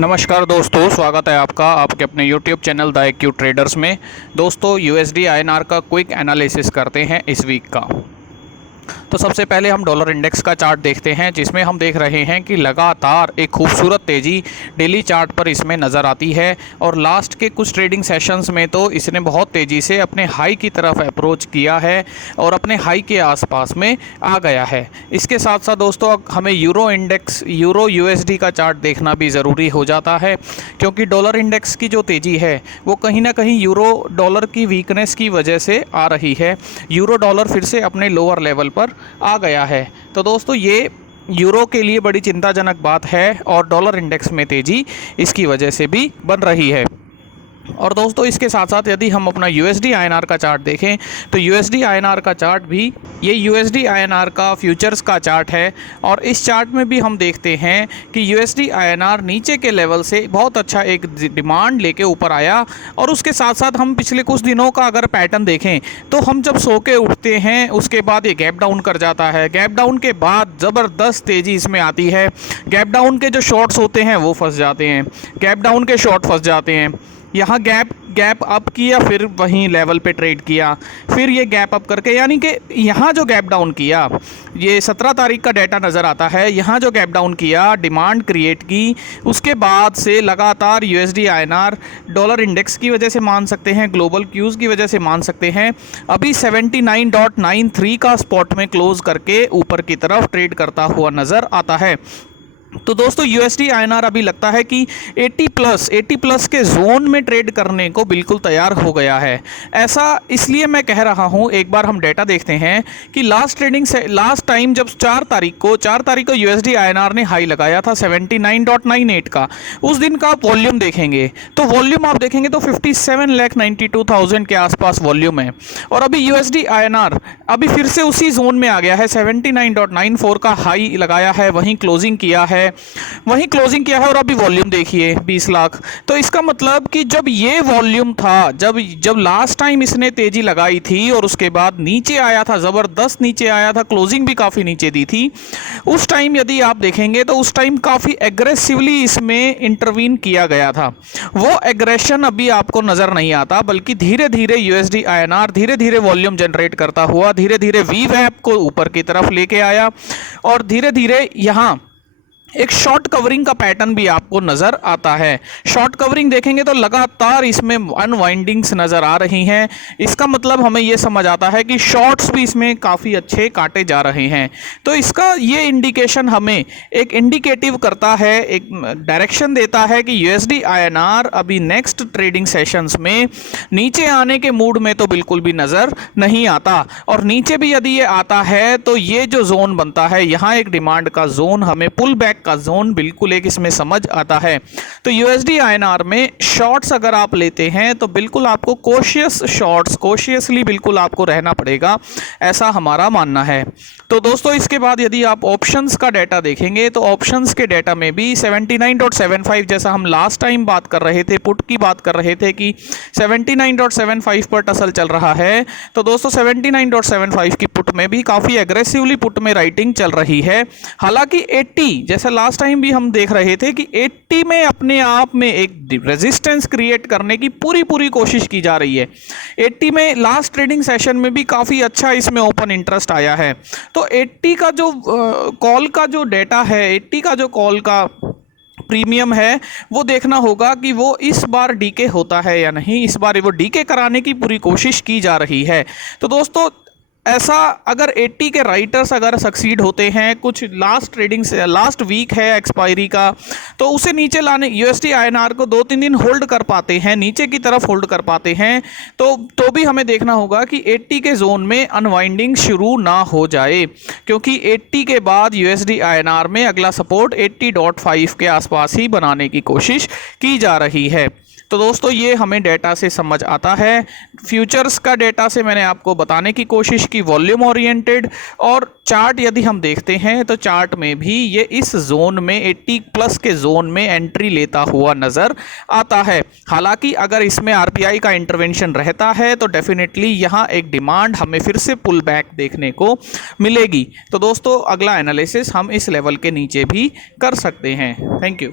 नमस्कार दोस्तों, स्वागत है आपका आपके अपने YouTube channel the AQ traders में। दोस्तों USD INR का क्विक एनालिसिस करते हैं इस वीक का। तो सबसे पहले हम डॉलर इंडेक्स का चार्ट देखते हैं, जिसमें हम देख रहे हैं कि लगातार एक खूबसूरत तेज़ी डेली चार्ट पर इसमें नज़र आती है और लास्ट के कुछ ट्रेडिंग सेशंस में तो इसने बहुत तेज़ी से अपने हाई की तरफ अप्रोच किया है और अपने हाई के आसपास में आ गया है। इसके साथ साथ दोस्तों हमें यूरो इंडेक्स यूरो USD का चार्ट देखना भी ज़रूरी हो जाता है, क्योंकि डॉलर इंडेक्स की जो तेज़ी है वो कहीं ना कहीं यूरो डॉलर की वीकनेस की वजह से आ रही है। यूरो डॉलर फिर से अपने लोअर लेवल पर आ गया है। तो दोस्तों ये यूरो के लिए बड़ी चिंताजनक बात है और डॉलर इंडेक्स में तेज़ी इसकी वजह से भी बन रही है। और दोस्तों इसके साथ साथ यदि हम अपना USD INR का चार्ट देखें तो USD INR का चार्ट भी ये USD INR का फ्यूचर्स का चार्ट है और इस चार्ट में भी हम देखते हैं कि USD INR नीचे के लेवल से बहुत अच्छा एक डिमांड लेके ऊपर आया। और उसके साथ साथ हम पिछले कुछ दिनों का अगर पैटर्न देखें तो हम जब सो के उठते हैं उसके बाद ये गैप डाउन कर जाता है। गैप डाउन के बाद ज़बरदस्त तेज़ी इसमें आती है। गैप डाउन के जो शॉर्ट्स होते हैं वो फंस जाते हैं, गैप डाउन के शॉर्ट फंस जाते हैं। यहाँ गैप अप किया, फिर वहीं लेवल पे ट्रेड किया, फिर ये गैप अप करके, यानी कि यहाँ जो गैप डाउन किया, ये 17 तारीख का डाटा नज़र आता है। यहाँ जो गैप डाउन किया, डिमांड क्रिएट की, उसके बाद से लगातार USD INR डॉलर इंडेक्स की वजह से मान सकते हैं, ग्लोबल क्यूज़ की वजह से मान सकते हैं, अभी 79.93 का स्पॉट में क्लोज करके ऊपर की तरफ ट्रेड करता हुआ नज़र आता है। तो दोस्तों USD INR अभी लगता है कि 80 प्लस के जोन में ट्रेड करने को बिल्कुल तैयार हो गया है। ऐसा इसलिए मैं कह रहा हूं, एक बार हम डेटा देखते हैं कि लास्ट टाइम जब 4 तारीख को USD INR ने हाई लगाया था 79.98 का, उस दिन का आप वॉल्यूम देखेंगे तो वॉल्यूम आप देखेंगे तो 57,92,000 के आसपास वॉल्यूम है। और अभी USD INR अभी फिर से उसी जोन में आ गया है, 79.94 का हाई लगाया है, वहीं क्लोजिंग किया है और अभी वॉल्यूम देखिए 20 लाख। तो इसका मतलब कि जब ये वॉल्यूम था, जब लास्ट टाइम इसने तेजी लगाई थी और उसके बाद नीचे आया था, जबरदस्त नीचे आया था, क्लोजिंग भी काफी नीचे दी थी, उस टाइम यदि आप देखेंगे तो उस टाइम काफी एग्रेसिवली इसमें इंटरवीन किया गया था। वो एग्रेशन अभी आपको नजर नहीं आता, बल्कि धीरे धीरे USD INR धीरे धीरे वॉल्यूम जनरेट करता हुआ धीरे धीरे VWAP को ऊपर की तरफ लेके आया और धीरे धीरे यहां एक शॉर्ट कवरिंग का पैटर्न भी आपको नजर आता है। शॉर्ट कवरिंग देखेंगे तो लगातार इसमें अनवाइंडिंग्स नजर आ रही हैं। इसका मतलब हमें यह समझ आता है कि शॉर्ट्स भी इसमें काफ़ी अच्छे काटे जा रहे हैं। तो इसका ये इंडिकेशन हमें एक इंडिकेटिव करता है, एक डायरेक्शन देता है कि USD INR अभी नेक्स्ट ट्रेडिंग सेशंस में नीचे आने के मूड में तो बिल्कुल भी नज़र नहीं आता। और नीचे भी यदि ये आता है तो ये जो जोन बनता है, यहाँ एक डिमांड का जोन, हमें पुल बैक का जोन बिल्कुल एक इसमें समझ आता है। तो USD INR में शॉर्ट्स अगर आप लेते हैं तो बिल्कुल आपको कोशियसली बिल्कुल आपको रहना पड़ेगा, ऐसा हमारा मानना है। तो दोस्तों इसके बाद यदि आप ऑप्शंस का डाटा देखेंगे तो ऑप्शंस के डाटा में भी 79.75, जैसा हम लास्ट टाइम बात कर रहे थे, पुट की बात कर रहे थे कि 79.75 पर टसल चल रहा है। तो दोस्तों 79.75 की पुट में भी काफ़ी एग्रेसिवली पुट में राइटिंग चल रही है। हालांकि 80, जैसा लास्ट टाइम भी हम देख रहे थे कि 80 में अपने आप में एक रेजिस्टेंस क्रिएट करने की पूरी कोशिश की जा रही है। 80 में लास्ट ट्रेडिंग सेशन में भी काफ़ी अच्छा इसमें ओपन इंटरेस्ट आया है। तो 80 का जो कॉल का जो डेटा है, 80 का जो कॉल का प्रीमियम है, वो देखना होगा कि वो इस बार डीके होता है या नहीं। इस बार वो डीके कराने की पूरी कोशिश की जा रही है। तो दोस्तों ऐसा अगर 80 के राइटर्स अगर सक्सीड होते हैं, कुछ लास्ट वीक है एक्सपायरी का, तो उसे नीचे लाने USD INR को 2-3 दिन होल्ड कर पाते हैं, नीचे की तरफ होल्ड कर पाते हैं, तो भी हमें देखना होगा कि 80 के जोन में अनवाइंडिंग शुरू ना हो जाए, क्योंकि 80 के बाद USD INR में अगला सपोर्ट 80.5 के आसपास ही बनाने की कोशिश की जा रही है। तो दोस्तों ये हमें डेटा से समझ आता है। फ्यूचर्स का डेटा से मैंने आपको बताने की कोशिश की, वॉल्यूम ओरिएंटेड। और चार्ट यदि हम देखते हैं तो चार्ट में भी ये इस जोन में 80 प्लस के जोन में एंट्री लेता हुआ नज़र आता है। हालांकि अगर इसमें RBI का इंटरवेंशन रहता है तो डेफिनेटली यहाँ एक डिमांड हमें फिर से पुल बैक देखने को मिलेगी। तो दोस्तों अगला एनालिसिस हम इस लेवल के नीचे भी कर सकते हैं। Thank you.